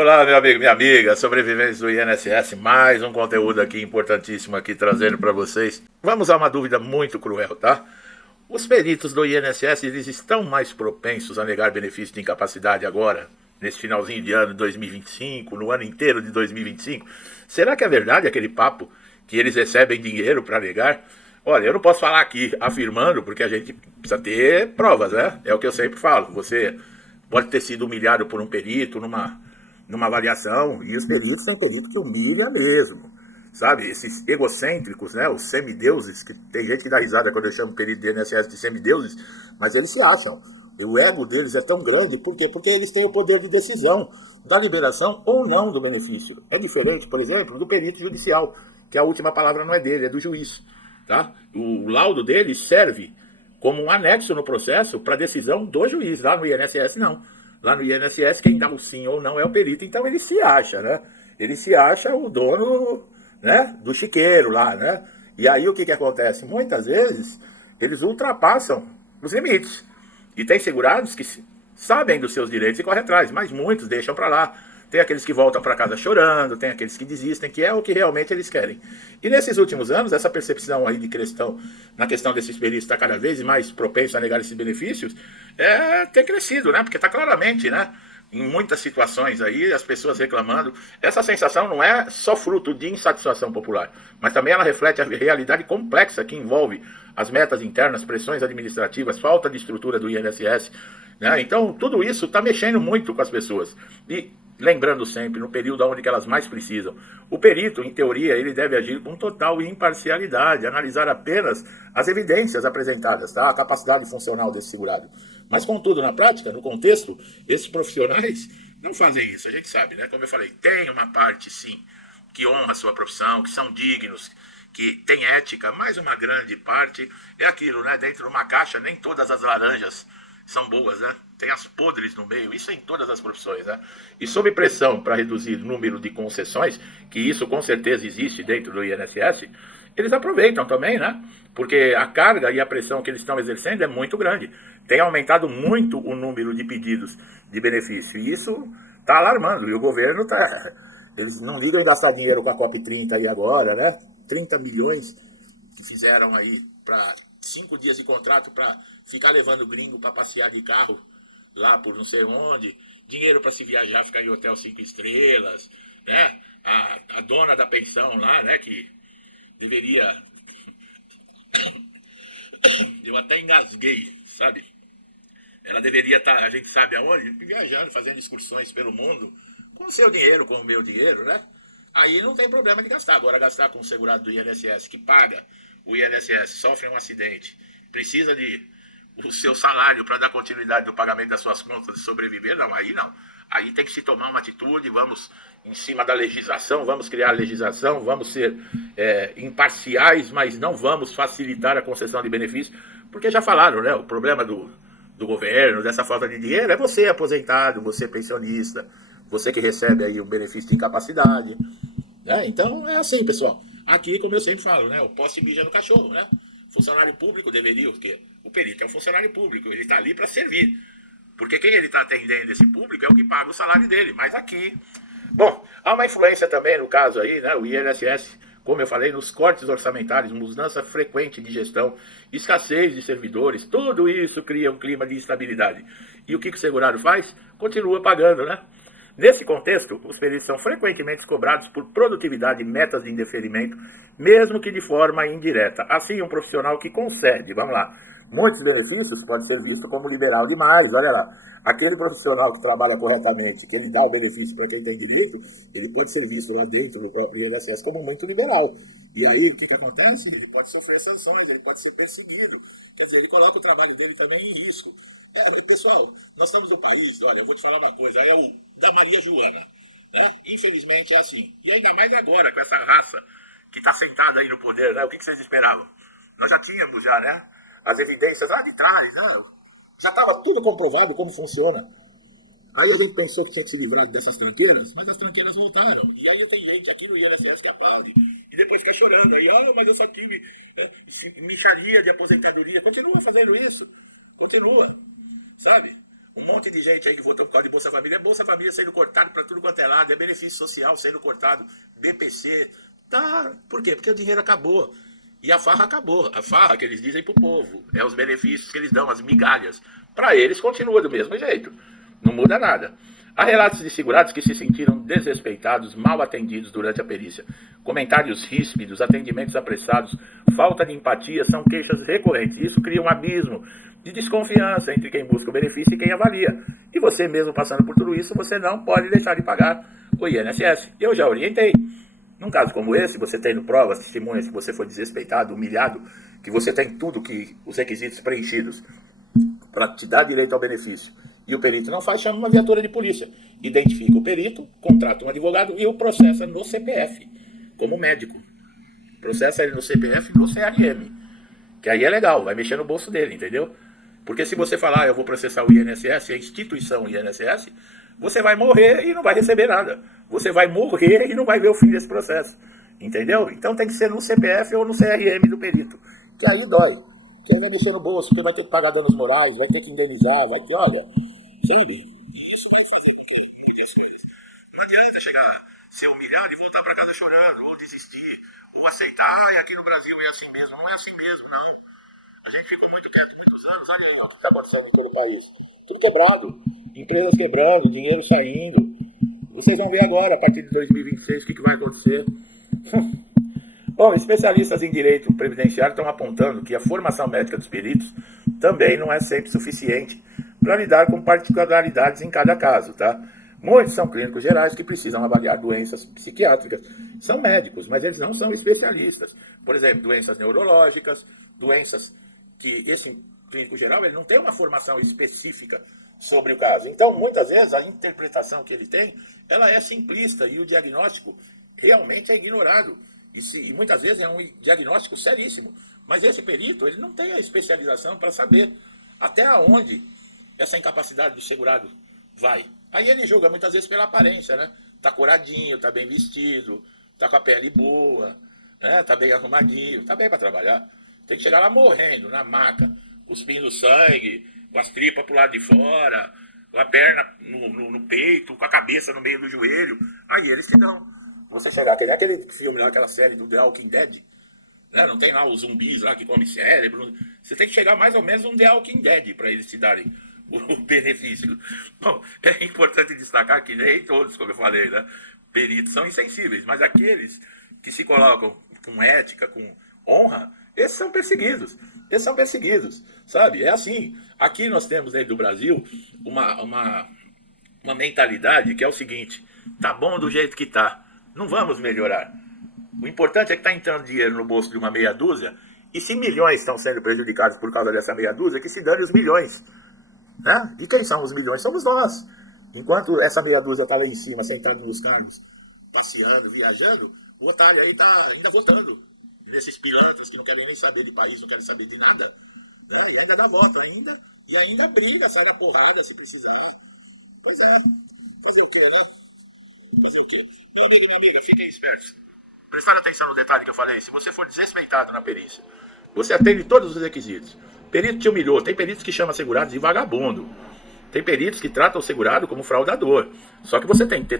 Olá, meu amigo, minha amiga, sobreviventes do INSS, mais um conteúdo aqui importantíssimo aqui trazendo para vocês. Vamos a uma dúvida muito cruel, tá? Os peritos do INSS, eles estão mais propensos a negar benefício de incapacidade agora, nesse finalzinho de ano de 2025, no ano inteiro de 2025? Será que é verdade aquele papo que eles recebem dinheiro para negar? Olha, eu não posso falar aqui afirmando, porque a gente precisa ter provas, né? É o que eu sempre falo. Você pode ter sido humilhado por um perito numa avaliação, e os peritos, tem perito que humilha mesmo, sabe? Esses egocêntricos, né? Os semideuses, que tem gente que dá risada quando eu chamo o perito do INSS de semideuses, mas eles se acham. O ego deles é tão grande, por quê? Porque eles têm o poder de decisão da liberação ou não do benefício. É diferente, por exemplo, do perito judicial, que a última palavra não é dele, é do juiz, tá? O laudo dele serve como um anexo no processo para decisão do juiz. Lá no INSS não. Lá no INSS quem dá o sim ou não é o perito, então ele se acha, né? Ele se acha o dono, né, do chiqueiro lá, né? E aí o que acontece? Muitas vezes eles ultrapassam os limites. E tem segurados que sabem dos seus direitos e correm atrás, mas muitos deixam para lá. Tem aqueles que voltam para casa chorando, tem aqueles que desistem, que é o que realmente eles querem. E nesses últimos anos, essa percepção aí de questão, na questão desses peritos está cada vez mais propenso a negar esses benefícios, tem crescido, né? Porque está claramente, né? Em muitas situações aí, as pessoas reclamando. Essa sensação não é só fruto de insatisfação popular, mas também ela reflete a realidade complexa que envolve as metas internas, pressões administrativas, falta de estrutura do INSS, né? Então, tudo isso está mexendo muito com as pessoas. E lembrando sempre, no período onde que elas mais precisam. O perito, em teoria, ele deve agir com total imparcialidade, analisar apenas as evidências apresentadas, tá? A capacidade funcional desse segurado. Mas, contudo, na prática, no contexto, esses profissionais não fazem isso, a gente sabe, né? Como eu falei, tem uma parte, sim, que honra a sua profissão, que são dignos, que tem ética, mas uma grande parte é aquilo, né? Dentro de uma caixa, nem todas as laranjas são boas, né? Tem as podres no meio, isso é em todas as profissões, né? E sob pressão para reduzir o número de concessões, que isso com certeza existe dentro do INSS, eles aproveitam também, né? Porque a carga e a pressão que eles estão exercendo é muito grande. Tem aumentado muito o número de pedidos de benefício, e isso está alarmando, e o governo está... Eles não ligam em gastar dinheiro com a COP30 aí agora, né? 30 milhões que fizeram aí para 5 dias de contrato para ficar levando gringo para passear de carro lá por não sei onde, dinheiro para se viajar, ficar em hotel 5 estrelas, né? A dona da pensão lá, né, que deveria... Eu até engasguei, sabe? Ela deveria estar, a gente sabe aonde, viajando, fazendo excursões pelo mundo, com o seu dinheiro, com o meu dinheiro, né? Aí não tem problema de gastar. Agora, gastar com o segurado do INSS, que paga o INSS, sofre um acidente, precisa de o seu salário para dar continuidade do pagamento das suas contas e sobreviver, não, aí não. Aí tem que se tomar uma atitude, vamos em cima da legislação, vamos criar legislação, vamos ser imparciais, mas não vamos facilitar a concessão de benefícios, porque já falaram, né, o problema do governo, dessa falta de dinheiro, é você aposentado, você pensionista, você que recebe aí um benefício de incapacidade, né? Então é assim, pessoal. Aqui, como eu sempre falo, né, o poste mija no cachorro, né? Funcionário público deveria o quê? O perito é um funcionário público, ele está ali para servir. Porque quem ele está atendendo esse público é o que paga o salário dele. Mas aqui... Bom, há uma influência também no caso aí, né? O INSS, como eu falei, nos cortes orçamentários, mudança frequente de gestão, escassez de servidores, tudo isso cria um clima de instabilidade. E o que o segurado faz? Continua pagando, né? Nesse contexto, os peritos são frequentemente cobrados por produtividade e metas de indeferimento, mesmo que de forma indireta. Assim, um profissional que concede, vamos lá, muitos benefícios pode ser visto como liberal demais. Olha lá, aquele profissional que trabalha corretamente, que ele dá o benefício para quem tem direito, ele pode ser visto lá dentro do próprio INSS como muito liberal. E aí, o que acontece? Ele pode sofrer sanções, ele pode ser perseguido. Quer dizer, ele coloca o trabalho dele também em risco. Pessoal, nós estamos no país, olha, eu vou te falar uma coisa, é o da Maria Joana, né? Infelizmente é assim. E ainda mais agora, com essa raça que está sentada aí no poder, né? O que vocês esperavam? Nós já tínhamos, né? As evidências lá de trás, né? Já estava tudo comprovado como funciona. Aí a gente pensou que tinha que se livrar dessas tranqueiras, mas as tranqueiras voltaram. E aí tem gente aqui no INSS que aplaude e depois fica chorando. Aí, mas eu só tive mixaria de aposentadoria. Continua fazendo isso. Continua. Sabe? Um monte de gente aí que votou por causa de Bolsa Família. É Bolsa Família sendo cortado para tudo quanto é lado. É benefício social sendo cortado. BPC. Tá. Por quê? Porque o dinheiro acabou. E a farra acabou. A farra que eles dizem pro povo. É os benefícios que eles dão, as migalhas. Para eles continua do mesmo jeito. Não muda nada. Há relatos de segurados que se sentiram desrespeitados, mal atendidos durante a perícia. Comentários ríspidos, atendimentos apressados, falta de empatia são queixas recorrentes. Isso cria um abismo de desconfiança entre quem busca o benefício e quem avalia. E você mesmo passando por tudo isso, você não pode deixar de pagar o INSS. Eu já orientei. Num caso como esse, você tendo provas, testemunhas que você foi desrespeitado, humilhado, que você tem tudo que os requisitos preenchidos para te dar direito ao benefício, e o perito não faz, chama uma viatura de polícia. Identifica o perito, contrata um advogado e o processa no CPF, como médico. Processa ele no CPF e no CRM. Que aí é legal, vai mexer no bolso dele, entendeu? Porque se você falar, eu vou processar o INSS, a instituição INSS, você vai morrer e não vai receber nada. Você vai morrer e não vai ver o fim desse processo. Entendeu? Então tem que ser no CPF ou no CRM do perito. Que aí dói. Que aí vai mexer no bolso, porque vai ter que pagar danos morais, vai ter que indenizar, vai ter, olha, sabe? E isso vai fazer com que mude as coisas. Não adianta chegar, ser humilhado e voltar para casa chorando, ou desistir, ou aceitar, aqui no Brasil é assim mesmo. Não é assim mesmo, não. A gente ficou muito quieto muitos anos, olha aí ó, o que está acontecendo em todo o país. Tudo quebrado, empresas quebrando, dinheiro saindo. Vocês vão ver agora, a partir de 2026, o que vai acontecer. Bom, especialistas em direito previdenciário estão apontando que a formação médica dos peritos também não é sempre suficiente para lidar com particularidades em cada caso, tá? Muitos são clínicos gerais que precisam avaliar doenças psiquiátricas. São médicos, mas eles não são especialistas. Por exemplo, doenças neurológicas, doenças que esse clínico geral ele não tem uma formação específica sobre o caso. Então, muitas vezes, a interpretação que ele tem, ela é simplista e o diagnóstico realmente é ignorado. E muitas vezes é um diagnóstico seríssimo. Mas esse perito, ele não tem a especialização para saber até onde essa incapacidade do segurado vai. Aí ele julga muitas vezes pela aparência, né? Tá curadinho, tá bem vestido, tá com a pele boa, né? Tá bem arrumadinho, tá bem para trabalhar. Tem que chegar lá morrendo, na maca, cuspindo sangue, com as tripas pro lado de fora, com a perna no peito, com a cabeça no meio do joelho. Aí eles te dão. Se você chegar, que nem aquele filme lá, aquela série do The Walking Dead, né? Não tem lá os zumbis lá que comem cérebro. Você tem que chegar mais ou menos um The Walking Dead para eles te darem o benefício. Bom, é importante destacar que nem todos, como eu falei, né? Peritos são insensíveis, mas aqueles que se colocam com ética, com honra, esses são perseguidos. Esses são perseguidos, sabe? É assim. Aqui nós temos dentro do Brasil uma mentalidade que é o seguinte: tá bom do jeito que tá, não vamos melhorar. O importante é que está entrando dinheiro no bolso de uma meia dúzia, e se milhões estão sendo prejudicados por causa dessa meia dúzia, que se dane os milhões. Né? E quem são os milhões? Somos nós. Enquanto essa meia dúzia está lá em cima, sentado nos cargos, passeando, viajando, o otário aí está ainda votando nesses pilantras que não querem nem saber de país, não querem saber de nada, né? E ainda dá voto ainda, e ainda briga, sai na porrada se precisar. Pois é, fazer o quê, né? Fazer o quê? Meu amigo e minha amiga, fiquem espertos. Prestaram atenção no detalhe que eu falei. Se você for desrespeitado na perícia, você atende todos os requisitos. O perito te humilhou. Tem peritos que chamam segurados de vagabundo. Tem peritos que tratam o segurado como fraudador. Só que você tem que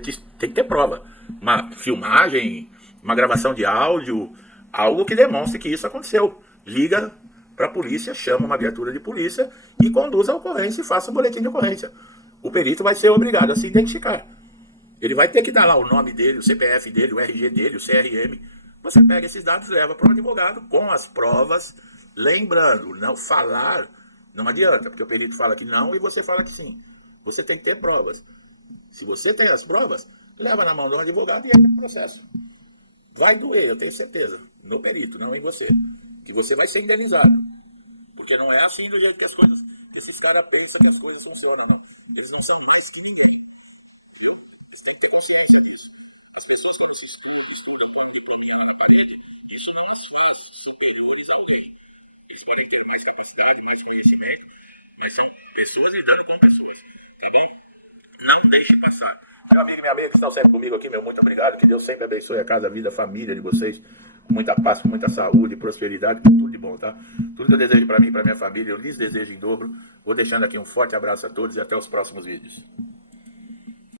ter prova. Uma filmagem, uma gravação de áudio, algo que demonstre que isso aconteceu. Liga para a polícia, chama uma viatura de polícia e conduz a ocorrência e faça um boletim de ocorrência. O perito vai ser obrigado a se identificar. Ele vai ter que dar lá o nome dele, o CPF dele, o RG dele, o CRM. Você pega esses dados, leva para um advogado com as provas. Lembrando, não falar não adianta, porque o perito fala que não e você fala que sim. Você tem que ter provas. Se você tem as provas, leva na mão de um advogado e entra no processo. Vai doer, eu tenho certeza, no perito, não em você. Que você vai ser indenizado. Porque não é assim do jeito que as coisas, que esses caras pensam que as coisas funcionam, não. Eles não são mais que ninguém. Viu? Eles têm que ter consciência disso. As pessoas quando se estudam, põem um diplominha lá na parede, isso não as faz superiores a alguém. Eles podem ter mais capacidade, mais conhecimento, mas são pessoas lidando com pessoas, tá bom? Não deixe passar. Meu amigo e minha amiga que estão sempre comigo aqui, meu muito obrigado. Que Deus sempre abençoe a casa, a vida, a família de vocês. Com muita paz, com muita saúde, prosperidade, com tudo de bom, tá? Tudo que eu desejo para mim e para minha família, eu lhes desejo em dobro. Vou deixando aqui um forte abraço a todos e até os próximos vídeos.